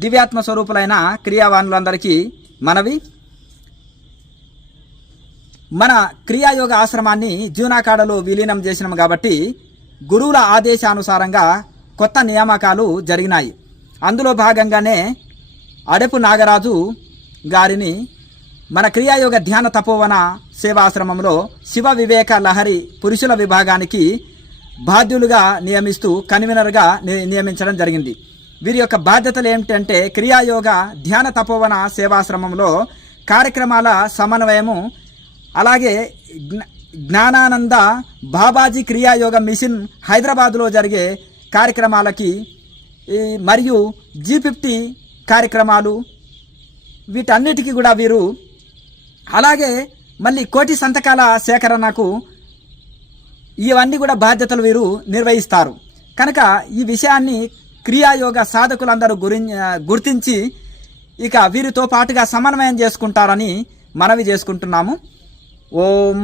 దివ్యాత్మ స్వరూపులైన క్రియావానులందరికీ మనవి. మన క్రియాయోగ ఆశ్రమాన్ని జీవనాకాడలో విలీనం చేసినాం కాబట్టి గురువుల ఆదేశానుసారంగా కొత్త నియామకాలు జరిగినాయి. అందులో భాగంగానే అడపు నాగరాజు గారిని మన క్రియాయోగ ధ్యాన తపోవన సేవాశ్రమంలో శివ వివేక లహరి పురుషుల విభాగానికి బాధ్యులుగా నియమిస్తూ కన్వీనర్గా ని- నియమించడం జరిగింది. వీరి యొక్క బాధ్యతలు ఏమిటంటే క్రియాయోగ ధ్యాన తపోవన సేవాశ్రమంలో కార్యక్రమాల సమన్వయము అలాగే జ్ఞానానంద బాబాజీ క్రియాయోగ మిషన్ హైదరాబాద్లో జరిగే కార్యక్రమాలకి ఈ మరియు జీ ఫిఫ్టీ కార్యక్రమాలు వీటన్నిటికీ కూడా వీరు అలాగే మళ్ళీ కోటి సంతకాల సేకరణకు ఇవన్నీ కూడా బాధ్యతలు వీరు నిర్వహిస్తారు. కనుక ఈ విషయాన్ని క్రియాయోగ సాధకులందరూ గురి గుర్తించి ఇక వీరితో పాటుగా సమన్వయం చేసుకుంటారని మనవి చేసుకుంటున్నాము. ఓం